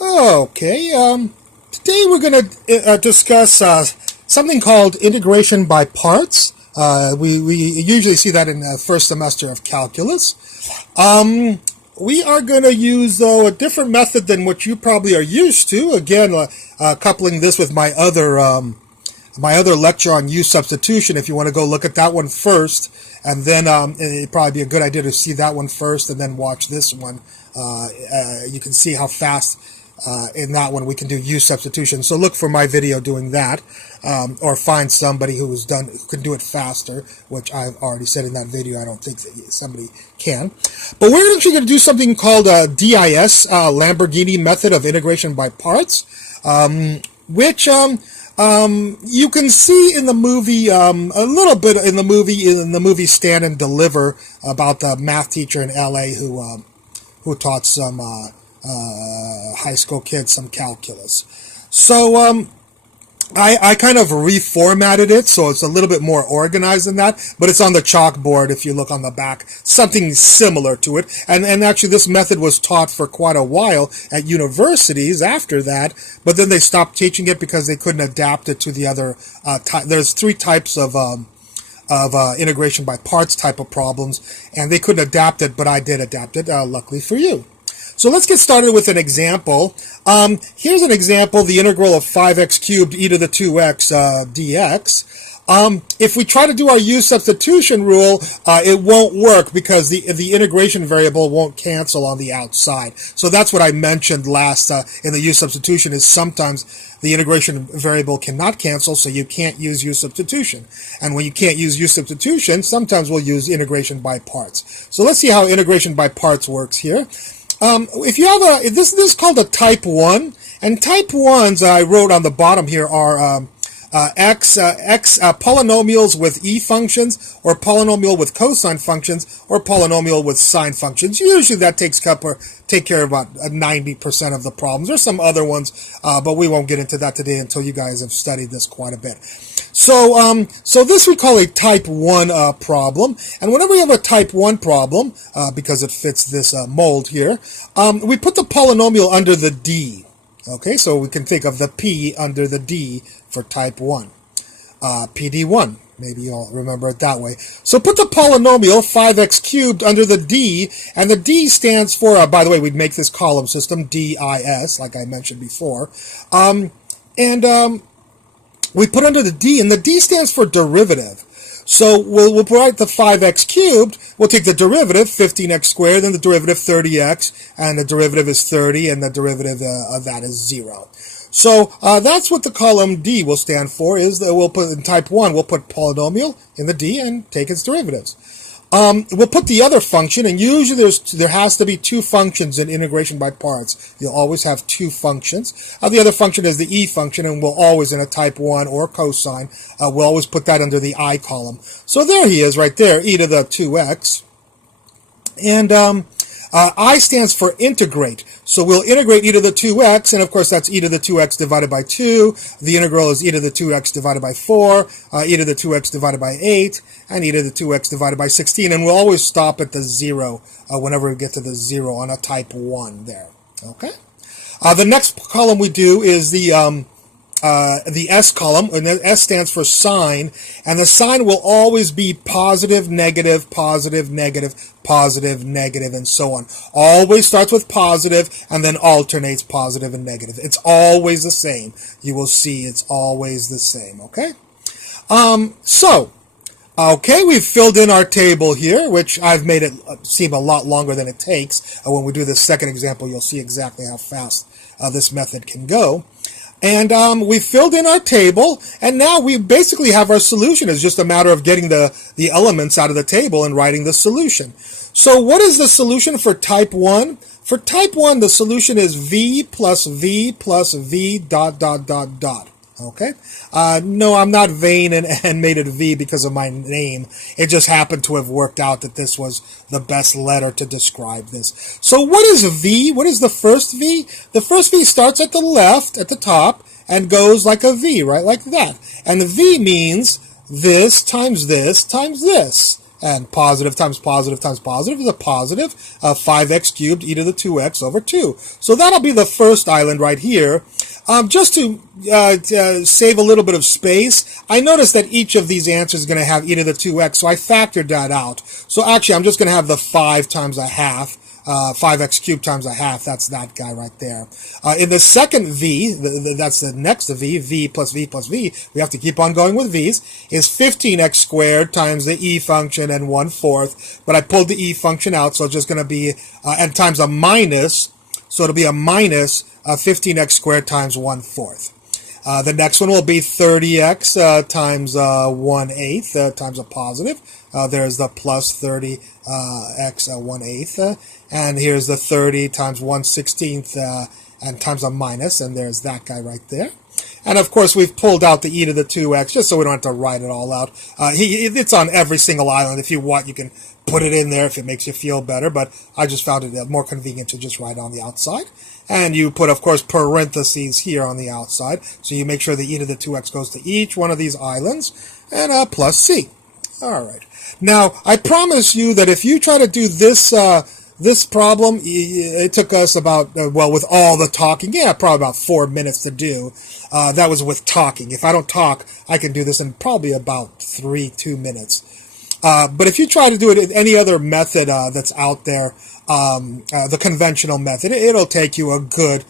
Okay, today we're going to discuss something called integration by parts. We usually see that in the first semester of calculus. We are going to use, though, a different method than what you probably are used to. Again, coupling this with my other lecture on U substitution. If you want to go look at that one first, and then it'd probably be a good idea to see that one first and then watch this one. You can see how fast in that one we can do U substitution. So look for my video doing that, or find somebody who can do it faster, which I've already said in that video. I don't think that somebody can. But we're actually going to do something called DIS, Lamborghini method of integration by parts, which you can see in the movie, a little bit in the movie Stand and Deliver, about the math teacher in LA who taught some high school kids some calculus. So I kind of reformatted it so it's a little bit more organized than that, but it's on the chalkboard if you look on the back, something similar to it. And actually this method was taught for quite a while at universities after that, but then they stopped teaching it because they couldn't adapt it to the other there's three types of integration by parts type of problems, and they couldn't adapt it, but I did adapt it, luckily for you. So let's get started with an example. Here's an example, the integral of 5x cubed e to the 2x dx. If we try to do our U substitution rule, it won't work because the integration variable won't cancel on the outside. So that's what I mentioned last in the U substitution, is sometimes the integration variable cannot cancel, so you can't use U substitution. And when you can't use U substitution, sometimes we'll use integration by parts. So let's see how integration by parts works here. If you have this is called a type 1, and type 1s I wrote on the bottom here are polynomials with e functions, or polynomial with cosine functions, or polynomial with sine functions. Usually that take care of about 90% of the problems. There's some other ones, but we won't get into that today until you guys have studied this quite a bit. So this we call a type 1 problem, and whenever we have a type 1 problem, because it fits this mold here, we put the polynomial under the D. Okay, so we can think of the P under the D for type 1. PD1, maybe you'll remember it that way. So put the polynomial 5x cubed under the D, and the D stands for, by the way, we'd make this column system, DIS, like I mentioned before. We put under the D, and the D stands for derivative. So we'll write the 5x cubed, we'll take the derivative, 15x squared, then the derivative 30x, and the derivative is 30, and the derivative of that is 0. So that's what the column D will stand for, is that we'll put in type 1, we'll put polynomial in the D and take its derivatives. We'll put the other function, and usually there has to be two functions in integration by parts. You'll always have two functions. The other function is the e function, and we'll always, in a type 1 or cosine, we'll always put that under the I column. So there he is right there, e to the 2x. And I stands for integrate. So we'll integrate e to the 2x, and of course that's e to the 2x divided by 2. The integral is e to the 2x divided by 4, e to the 2x divided by 8, and e to the 2x divided by 16. And we'll always stop at the 0 whenever we get to the 0 on a type 1 there. Okay? The next column we do is the S column, and the S stands for sign, and the sign will always be positive, negative, positive, negative, positive, negative, and so on. Always starts with positive and then alternates positive and negative. It's always the same. You will see it's always the same, okay? Okay, we've filled in our table here, which I've made it seem a lot longer than it takes. When we do the second example, you'll see exactly how fast this method can go. And we filled in our table, and now we basically have our solution. It's just a matter of getting the elements out of the table and writing the solution. So what is the solution for type 1? For type 1, the solution is v plus v plus v dot dot dot dot. Okay? No, I'm not vain and made it V because of my name. It just happened to have worked out that this was the best letter to describe this. So what is V? What is the first V? The first V starts at the left, at the top, and goes like a V, right? Like that. And the V means this times this times this. And positive times positive times positive is a positive 5x cubed e to the 2x over 2. So that'll be the first island right here. Just to save a little bit of space, I noticed that each of these answers is going to have e to the 2x, so I factored that out. So actually, I'm just going to have the 5 times a half. 5x cubed times a half, that's that guy right there. In the second v, that's the next v plus v plus v, we have to keep on going with v's, is 15x squared times the e function and 1/4, but I pulled the e function out, so it's just going to be, and times a minus, so it'll be a minus 15x squared times 1/4. The next one will be 30x times 1/8 times a positive. There's the plus 30x 1/8. And here's the 30 times 1/16 and times a minus. And there's that guy right there. And of course, we've pulled out the e to the 2x just so we don't have to write it all out. It's on every single island. If you want, you can put it in there if it makes you feel better. But I just found it more convenient to just write it on the outside. And you put, of course, parentheses here on the outside. So you make sure the e to the 2x goes to each one of these islands. And plus c. All right. Now, I promise you that if you try to do this problem, it took us about, well, with all the talking, probably about 4 minutes to do. That was with talking. If I don't talk, I can do this in probably about 2 minutes. But if you try to do it in any other method that's out there, the conventional method, it'll take you a good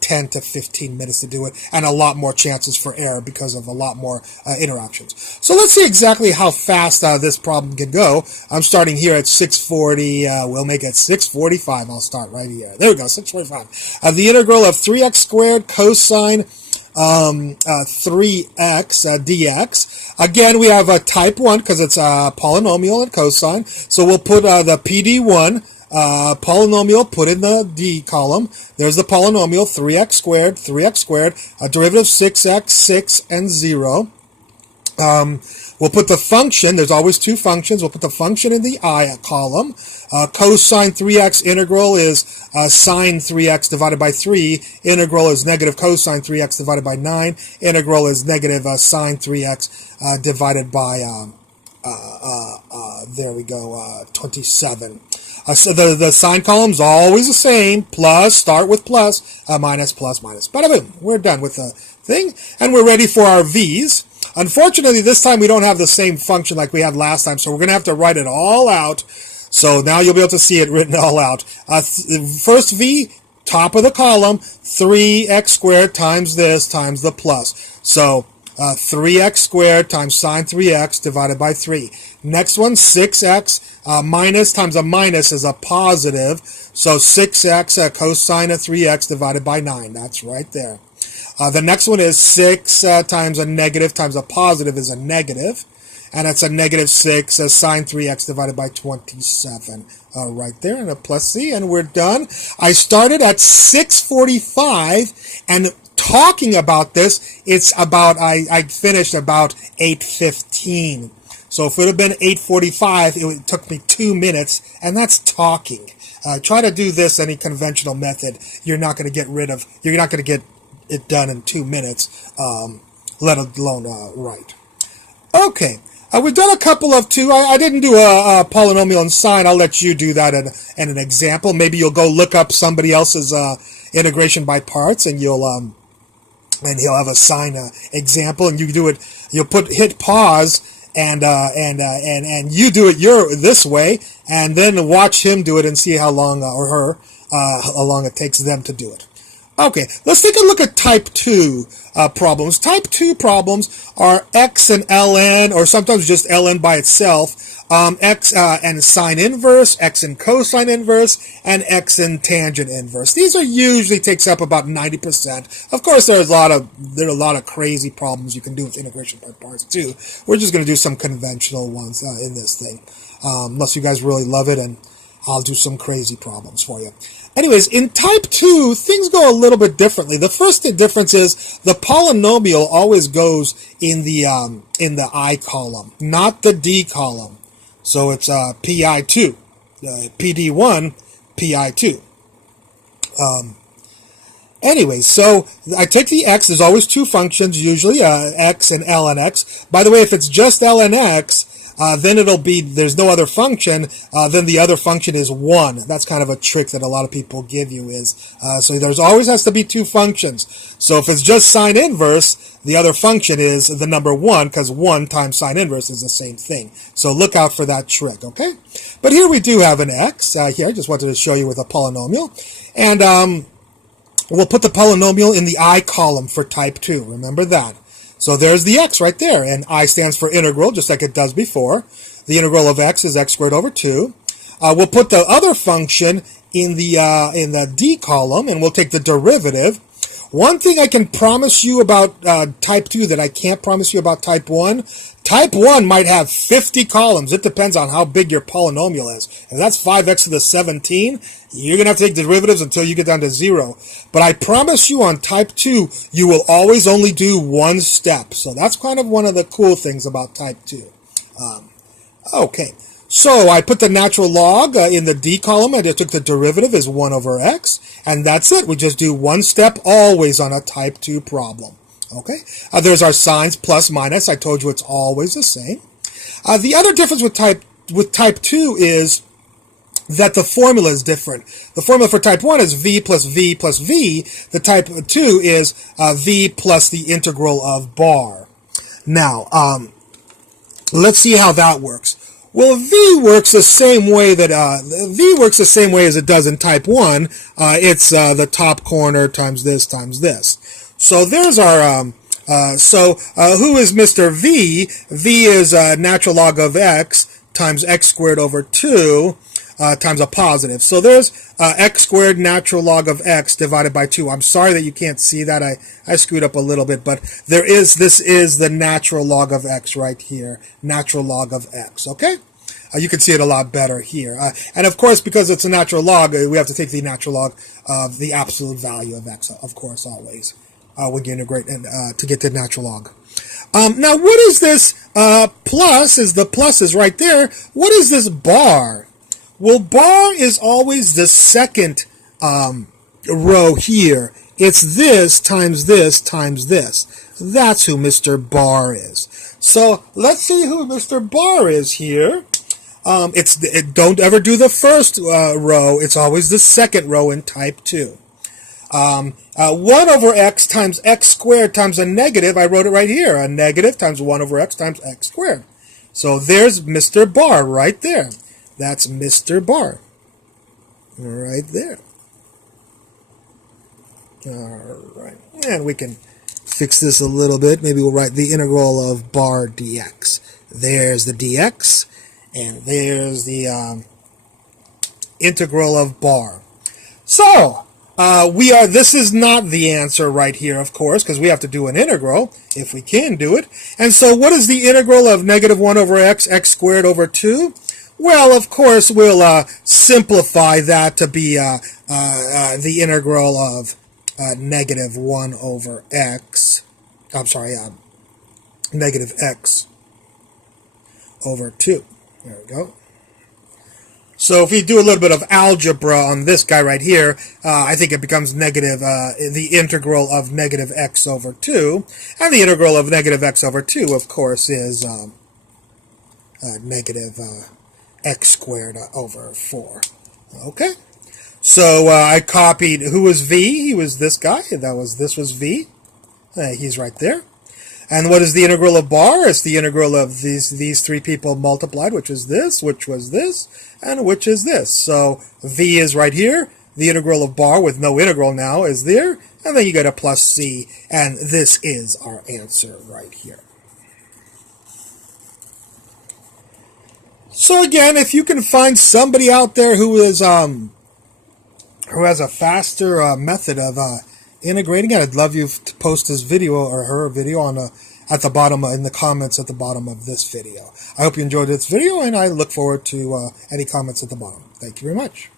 10 to 15 minutes to do it, and a lot more chances for error because of a lot more interactions. So let's see exactly how fast this problem can go. I'm starting here at 640. We'll make it 645. I'll start right here. There we go, 645. The integral of 3x squared cosine 3x dx. Again, we have a type 1 because it's a polynomial and cosine. So we'll put the PD1 polynomial, put in the D column. There's the polynomial, 3x squared, a derivative of 6x, 6, and 0. We'll put the function, there's always two functions, we'll put the function in the I column. Cosine 3x integral is sine 3x divided by 3. Integral is negative cosine 3x divided by 9. Integral is negative sine 3x divided by, there we go, 27. So the sign column's always the same. Plus, start with plus, minus, plus, minus. Bada boom. We're done with the thing. And we're ready for our v's. Unfortunately, this time we don't have the same function like we had last time, so we're going to have to write it all out. So now you'll be able to see it written all out. First v, top of the column, 3x squared times this times the plus. So 3x squared times sine 3x divided by 3. Next one, 6x minus times a minus is a positive. So 6x cosine of 3x divided by 9. That's right there. The next one is 6 times a negative times a positive is a negative. And it's a negative 6 sine 3x divided by 27. Right there, and a plus c, and we're done. I started at 6:45, and talking about this, it's about, I finished about 8:15. So if it had been 8:45, it took me 2 minutes, and that's talking. Try to do this any conventional method. You're not going to get it done in 2 minutes, let alone right. Okay. We've done a couple of two. I didn't do a polynomial and sine. I'll let you do that in an example. Maybe you'll go look up somebody else's integration by parts, and you'll and he'll have a sine example, and you do it. You'll hit pause and you do it this way, and then watch him do it and see how long or her how long it takes them to do it. Okay, let's take a look at type 2 problems. Type 2 problems are x and ln, or sometimes just ln by itself, x and sine inverse, x and cosine inverse, and x and tangent inverse. These are usually takes up about 90%. Of course, there are a lot of crazy problems you can do with integration by parts too. We're just going to do some conventional ones in this thing, unless you guys really love it, and I'll do some crazy problems for you. Anyways, in type 2, things go a little bit differently. The first difference is the polynomial always goes in the I column, not the D column. So it's PI2, PD1, PI2. Anyways, so I take the x. There's always two functions, usually x and ln x. By the way, if it's just ln x, then it'll be, there's no other function, then the other function is 1. That's kind of a trick that a lot of people give you is, so there's always has to be 2 functions. So if it's just sine inverse, the other function is the number 1, because 1 times sine inverse is the same thing. So look out for that trick, okay? But here we do have an x. Here, I just wanted to show you with a polynomial. And we'll put the polynomial in the I column for type 2. Remember that. So there's the x right there, and I stands for integral, just like it does before. The integral of x is x squared over 2. We'll put the other function in the D column, and we'll take the derivative. One thing I can promise you about type 2 that I can't promise you about type 1, type 1 might have 50 columns. It depends on how big your polynomial is. If that's 5x to the 17, you're going to have to take derivatives until you get down to 0. But I promise you on type 2, you will always only do one step. So that's kind of one of the cool things about type 2. Okay. So I put the natural log in the D column. I just took the derivative as 1 over x. And that's it. We just do one step always on a type 2 problem. Okay. There's our signs, plus, minus. I told you it's always the same. The other difference with type 2 is that the formula is different. The formula for type 1 is v plus v plus v. The type 2 is v plus the integral of bar. Now, let's see how that works. Well, v works the same way that v works the same way as it does in type 1. It's the top corner times this times this. So there's our who is Mr. V? V is natural log of x times x squared over 2 times a positive. So there's x squared natural log of x divided by 2. I'm sorry that you can't see that. I screwed up a little bit, but this is the natural log of x right here. Natural log of x, okay? You can see it a lot better here. And of course, because it's a natural log, we have to take the natural log of the absolute value of x, of course, always, when you integrate to get the natural log. Now, what is this plus? The plus is right there. What is this bar? Well, bar is always the second row here. It's this times this times this. That's who Mr. Bar is. So let's see who Mr. Bar is here. Don't ever do the first row. It's always the second row in type 2. 1 over x times x squared times a negative. I wrote it right here. A negative times 1 over x times x squared. So there's Mr. Bar right there. That's Mr. Bar. Right there. All right. And we can fix this a little bit. Maybe we'll write the integral of bar dx. There's the dx. And there's the integral of bar. So, this is not the answer right here, of course, because we have to do an integral, if we can do it. And so what is the integral of negative 1 over x squared over 2? Well, of course, we'll simplify that to be the integral of negative 1 over x. I'm sorry, negative x over 2. There we go. So if we do a little bit of algebra on this guy right here, I think it becomes negative, the integral of negative x over 2. And the integral of negative x over 2, of course, is negative x squared over 4. Okay? So I copied, who was v? He was this guy. This was v. He's right there. And what is the integral of bar? It's the integral of these three people multiplied, which is this, and which is this. So v is right here. The integral of bar with no integral now is there. And then you get a plus c. And this is our answer right here. So again, if you can find somebody out there who is who has a faster method of integrating it, I'd love you to post his video or her video on at the bottom in the comments at the bottom of this video. I hope you enjoyed this video, and I look forward to any comments at the bottom. Thank you very much.